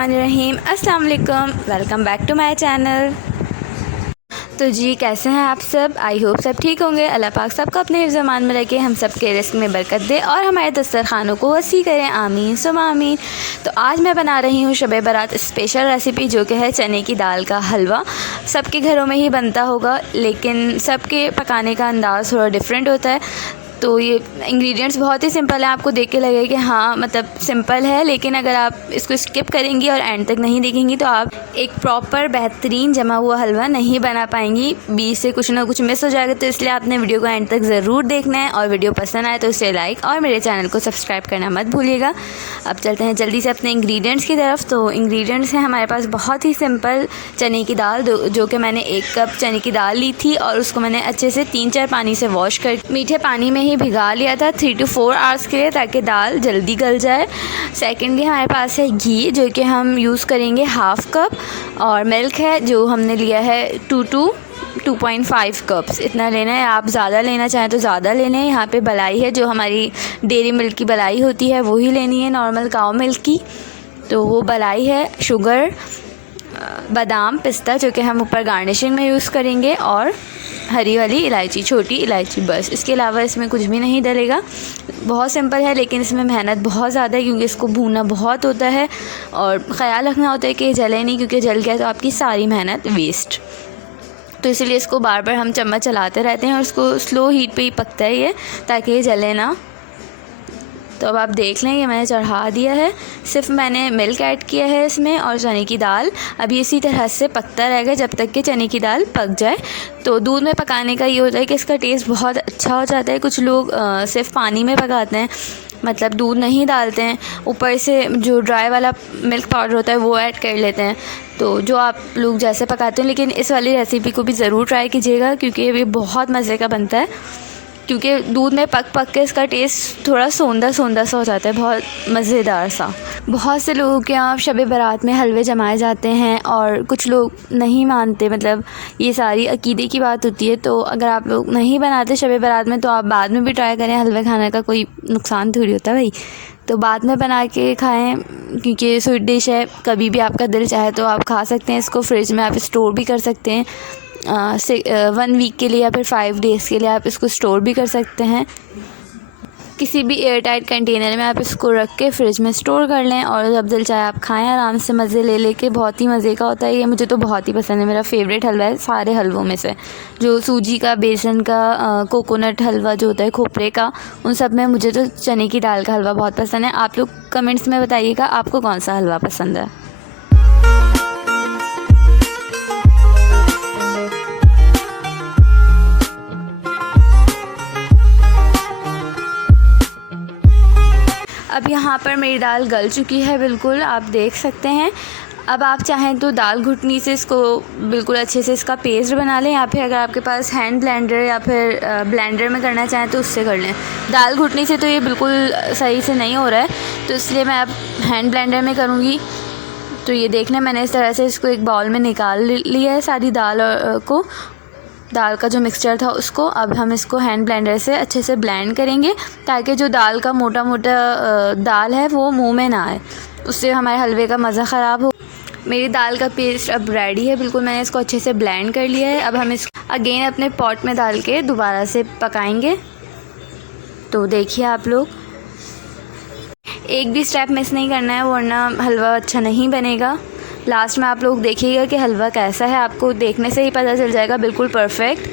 बिस्मिल्लाहिर्रहमानिर्रहीम। अस्सलाम वालेकुम, welcome back to my channel. तो जी कैसे हैं आप सब? आई होप सब ठीक होंगे। अल्लाह पाक सबको अपने ज़मान में रखे, हम सब के रिस्क में बरकत दे और हमारे दस्तरखानों को वसी करें, आमीन सुमा आमीन। तो आज मैं बना रही हूँ शब बारात स्पेशल रेसिपी, जो कि है चने की दाल का हलवा। सबके घरों में ही बनता होगा, लेकिन सबके पकाने का अंदाज़ थोड़ा डिफरेंट होता है। तो ये इंग्रेडिएंट्स बहुत ही सिंपल है, आपको देख के लगेगा कि हाँ मतलब सिंपल है, लेकिन अगर आप इसको स्किप करेंगी और एंड तक नहीं देखेंगी तो आप एक प्रॉपर बेहतरीन जमा हुआ हलवा नहीं बना पाएंगी। बीच से कुछ ना कुछ मिस हो जाएगा। तो इसलिए आपने वीडियो को एंड तक ज़रूर देखना है, और वीडियो पसंद आए तो उसे लाइक और मेरे चैनल को सब्सक्राइब करना मत भूलिएगा। अब चलते हैं जल्दी से अपने इंग्रेडिएंट्स की तरफ। तो इंग्रेडिएंट्स हैं हमारे पास बहुत ही सिंपल, चने की दाल, जो कि मैंने 1 कप चने की दाल ली थी और उसको मैंने अच्छे से 3-4 पानी से वॉश कर मीठे पानी में ही भिगा लिया था 3 to 4 आवर्स के लिए, ताकि दाल जल्दी गल जाए। सेकेंडली हमारे पास है घी, जो कि हम यूज़ करेंगे 1/2 कप, और मिल्क है जो हमने लिया है 2 to 2.5 कप्स, इतना लेना है। आप ज़्यादा लेना चाहें तो ज़्यादा लेना है। यहाँ पे मलाई है, जो हमारी डेयरी मिल्क की मलाई होती है, वही लेनी है, नॉर्मल काऊ मिल्क की। तो वो मलाई है। शुगर, बादाम, पिस्ता, जो कि हम ऊपर गार्निशिंग में यूज़ करेंगे, और हरी वाली इलायची, छोटी इलायची, बस। इसके अलावा इसमें कुछ भी नहीं डलेगा। बहुत सिंपल है, लेकिन इसमें मेहनत बहुत ज़्यादा है, क्योंकि इसको भूनना बहुत होता है और ख़याल रखना होता है कि जले नहीं, क्योंकि जल गया तो आपकी सारी मेहनत वेस्ट। तो इसलिए इसको बार बार हम चम्मच चलाते रहते हैं और इसको स्लो हीट पे ही पकता है ये, ताकि ये जले ना। तो अब आप देख लें, ये मैंने चढ़ा दिया है। सिर्फ मैंने मिल्क ऐड किया है इसमें, और चने की दाल अभी इसी तरह से पकता रहेगा जब तक कि चने की दाल पक जाए। तो दूध में पकाने का ये होता है कि इसका टेस्ट बहुत अच्छा हो जाता है। कुछ लोग सिर्फ पानी में पकाते हैं, मतलब दूध नहीं डालते हैं, ऊपर से जो ड्राई वाला मिल्क पाउडर होता है वो ऐड कर लेते हैं। तो जो आप लोग जैसे पकाते हैं, लेकिन इस वाली रेसिपी को भी ज़रूर ट्राई कीजिएगा, क्योंकि ये बहुत मज़े का बनता है। क्योंकि दूध में पक पक के इसका टेस्ट थोड़ा सोंधा सोंधा सा हो जाता है, बहुत मज़ेदार सा। बहुत से लोगों के यहाँ शब बारात में हलवे जमाए जाते हैं, और कुछ लोग नहीं मानते, मतलब ये सारी अकीदे की बात होती है। तो अगर आप लोग नहीं बनाते शब बारात में, तो आप बाद में भी ट्राई करें। हलवे खाने का कोई नुकसान थोड़ी होता है भाई, तो बाद में बना के खाएं, क्योंकि स्वीट डिश है। कभी भी आपका दिल चाहे तो आप खा सकते हैं इसको। फ्रिज में आप स्टोर भी कर सकते हैं 1 वीक के लिए, या फिर 5 डेज़ के लिए आप इसको स्टोर भी कर सकते हैं। किसी भी एयर टाइट कंटेनर में आप इसको रख के फ्रिज में स्टोर कर लें, और जब दिल चाहे आप खाएं आराम से, मज़े ले लेके। बहुत ही मज़े का होता है ये, मुझे तो बहुत ही पसंद है। मेरा फेवरेट हलवा है सारे हलवों में से। जो सूजी का, बेसन का, कोकोनट हलवा जो होता है खोपरे का, उन सब में मुझे तो चने की दाल का हलवा बहुत पसंद है। आप लोग कमेंट्स में बताइएगा आपको कौन सा हलवा पसंद है। अब यहाँ पर मेरी दाल गल चुकी है बिल्कुल, आप देख सकते हैं। अब आप चाहें तो दाल घुटनी से इसको बिल्कुल अच्छे से इसका पेस्ट बना लें, या फिर अगर आपके पास हैंड ब्लेंडर या फिर ब्लेंडर में करना चाहें तो उससे कर लें। दाल घुटनी से तो ये बिल्कुल सही से नहीं हो रहा है, तो इसलिए मैं अब हैंड ब्लेंडर में करूँगी। तो ये देखना, मैंने इस तरह से इसको एक बाउल में निकाल लिया है सारी दाल को, दाल का जो मिक्सचर था उसको। अब हम इसको हैंड ब्लेंडर से अच्छे से ब्लेंड करेंगे, ताकि जो दाल का मोटा मोटा दाल है वो मुंह में ना आए, उससे हमारे हलवे का मज़ा ख़राब हो। मेरी दाल का पेस्ट अब रेडी है बिल्कुल, मैंने इसको अच्छे से ब्लेंड कर लिया है। अब हम इसको अगेन अपने पॉट में डाल के दोबारा से पकाएंगे। तो देखिए आप लोग, एक भी स्टेप मिस नहीं करना है, वरना हलवा अच्छा नहीं बनेगा। लास्ट में आप लोग देखिएगा कि हलवा कैसा है, आपको देखने से ही पता चल जाएगा, बिल्कुल परफेक्ट।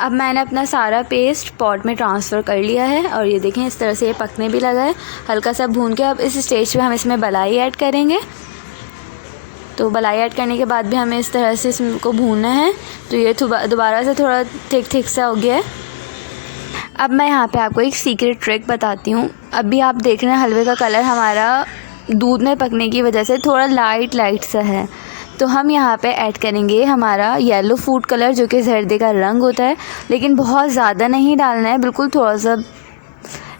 अब मैंने अपना सारा पेस्ट पॉट में ट्रांसफ़र कर लिया है, और ये देखें इस तरह से ये पकने भी लगा है हल्का सा भून के। अब इस स्टेज पे हम इसमें मलाई ऐड करेंगे। तो मलाई ऐड करने के बाद भी हमें इस तरह से इसको भूनना है। तो ये दोबारा से थोड़ा थिक सा हो गया है। अब मैं यहाँ पे आपको एक सीक्रेट ट्रिक बताती हूँ। अभी आप देख रहे हैं हलवे का कलर हमारा दूध में पकने की वजह से थोड़ा लाइट सा है। तो हम यहाँ पे ऐड करेंगे हमारा येलो फूड कलर, जो कि जर्दे का रंग होता है, लेकिन बहुत ज़्यादा नहीं डालना है, बिल्कुल थोड़ा सा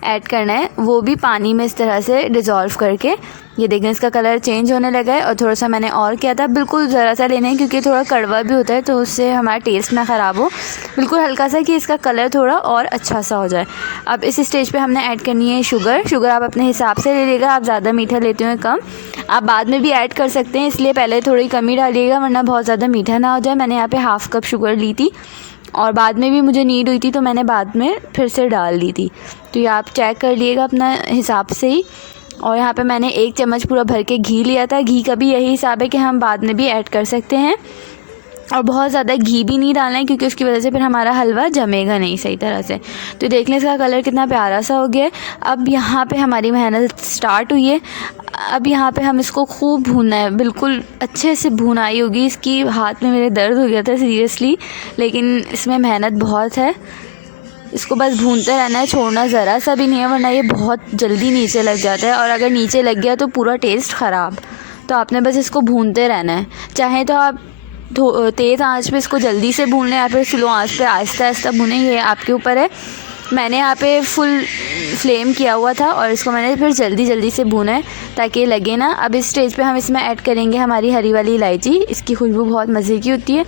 ऐड करना है। वो भी पानी में इस तरह से डिज़ोल्व करके ये देखें इसका कलर चेंज होने लगा है। और थोड़ा सा मैंने और किया था, बिल्कुल ज़रा सा लेना है क्योंकि थोड़ा कड़वा भी होता है तो उससे हमारा टेस्ट ना ख़राब हो। बिल्कुल हल्का सा कि इसका कलर थोड़ा और अच्छा सा हो जाए। अब इस स्टेज पे हमने ऐड करनी है शुगर आप अपने हिसाब से ले लीजिएगा। आप ज़्यादा मीठा लेते हो कम, आप बाद में भी ऐड कर सकते हैं, इसलिए पहले थोड़ी कमी डालिएगा वरना बहुत ज़्यादा मीठा ना हो जाए। मैंने यहाँ पर हाफ़ कप शुगर ली थी और बाद में भी मुझे नीड हुई थी तो मैंने बाद में फिर से डाल दी थी। तो ये आप चेक कर लिएगा अपना हिसाब से ही। और यहाँ पे मैंने 1 चम्मच पूरा भर के घी लिया था। घी का भी यही हिसाब है कि हम बाद में भी ऐड कर सकते हैं और बहुत ज़्यादा घी भी नहीं डालना है क्योंकि उसकी वजह से फिर हमारा हलवा जमेगा नहीं सही तरह से। तो देख लें इसका कलर कितना प्यारा सा हो गया है। अब यहाँ पे हमारी मेहनत स्टार्ट हुई है। अब यहाँ पे हम इसको खूब भूनना है, बिल्कुल अच्छे से भुनाई होगी इसकी। हाथ में मेरे दर्द हो गया था सीरियसली, लेकिन इसमें मेहनत बहुत है। इसको बस भूनते रहना है, छोड़ना ज़रा सा भी नहीं है वरना ये बहुत जल्दी नीचे लग जाता है और अगर नीचे लग गया तो पूरा टेस्ट ख़राब। तो आपने बस इसको भूनते रहना है। चाहे तो आप तेज़ आंच पे इसको जल्दी से भून लें या फिर स्लो आंच पे आहिस्ता आहिस्ता भूनें, ये आपके ऊपर है। मैंने यहाँ पे फुल फ्लेम किया हुआ था और इसको मैंने फिर जल्दी से भूना है ताकि ये लगे ना। अब इस स्टेज पे हम इसमें ऐड करेंगे हमारी हरी वाली इलायची। इसकी खुशबू बहुत मज़े की होती है,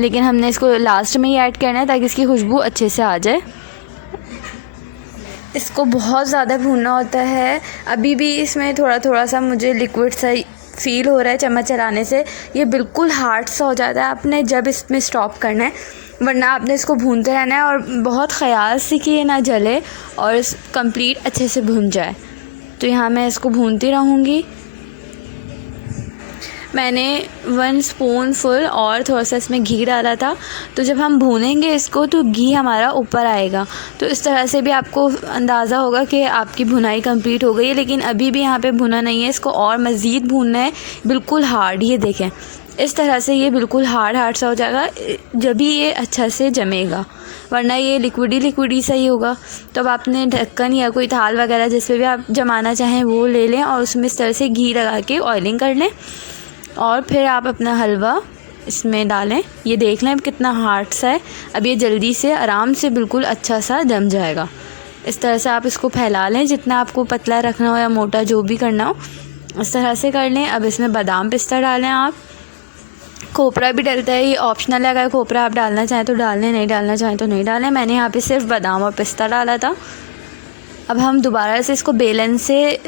लेकिन हमने इसको लास्ट में ही ऐड करना है ताकि इसकी खुशबू अच्छे से आ जाए। इसको बहुत ज़्यादा भूनना होता है। अभी भी इसमें थोड़ा सा मुझे लिक्विड सा फील हो रहा है चम्मच चलाने से। ये बिल्कुल हार्ड सा हो जाता है, आपने जब इसमें स्टॉप करना है, वरना आपने इसको भूनते रहना है और बहुत ख़याल से कि ये ना जले और कंप्लीट अच्छे से भून जाए। तो यहाँ मैं इसको भूनती रहूँगी। मैंने 1 स्पून फुल और थोड़ा सा इसमें घी डाला था। तो जब हम भूनेंगे इसको तो घी हमारा ऊपर आएगा, तो इस तरह से भी आपको अंदाज़ा होगा कि आपकी भुनाई कंप्लीट हो गई है। लेकिन अभी भी यहाँ पे भुना नहीं है, इसको और मज़ीद भूनना है, बिल्कुल हार्ड। ये देखें इस तरह से ये बिल्कुल हार्ड सा हो जाएगा जब भी ये अच्छा से जमेगा, वरना ये लिक्विडी सा ही होगा। तो अब आपने ढक्कन या कोई थाल वगैरह जिस पे भी आप जमाना चाहें वो ले लें और उसमें इस तरह से घी लगा के ऑयलिंग कर लें और फिर आप अपना हलवा इसमें डालें। ये देख लें अब कितना हार्ड सा है। अब ये जल्दी से आराम से बिल्कुल अच्छा सा जम जाएगा। इस तरह से आप इसको फैला लें, जितना आपको पतला रखना हो या मोटा जो भी करना हो इस तरह से कर लें। अब इसमें बादाम पिस्ता डालें आप। खोपरा भी डलता है, ये ऑप्शनल है, अगर खोपरा आप डालना चाहें तो डालें, नहीं डालना चाहें तो नहीं डालें। मैंने यहाँ पे सिर्फ बादाम और पिस्ता डाला था। अब हम दोबारा से इसको बेलन से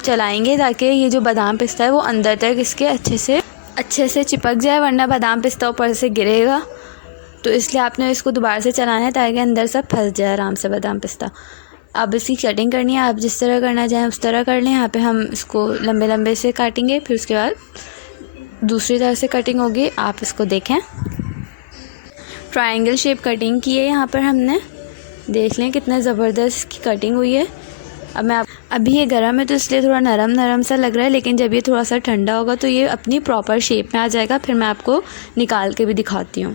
चलाएंगे ताकि ये जो बादाम पिस्ता है वो अंदर तक इसके अच्छे से चिपक जाए, वरना बादाम पिस्ता ऊपर से गिरेगा। तो इसलिए आपने इसको दोबारा से चलाना है ताकि अंदर सब फंस जाए आराम से बादाम पिस्ता। अब इसकी कटिंग करनी है, आप जिस तरह करना चाहें उस तरह कर लें। यहाँ पे हम इसको लंबे से काटेंगे, फिर उसके बाद दूसरी तरह से कटिंग होगी। आप इसको देखें, ट्रायंगल शेप कटिंग की है यहाँ पर हमने। देख लें कितना ज़बरदस्त इसकी कटिंग हुई है। अब अभी ये गर्म है तो इसलिए थोड़ा नरम सा लग रहा है, लेकिन जब ये थोड़ा सा ठंडा होगा तो ये अपनी प्रॉपर शेप में आ जाएगा। फिर मैं आपको निकाल के भी दिखाती हूँ।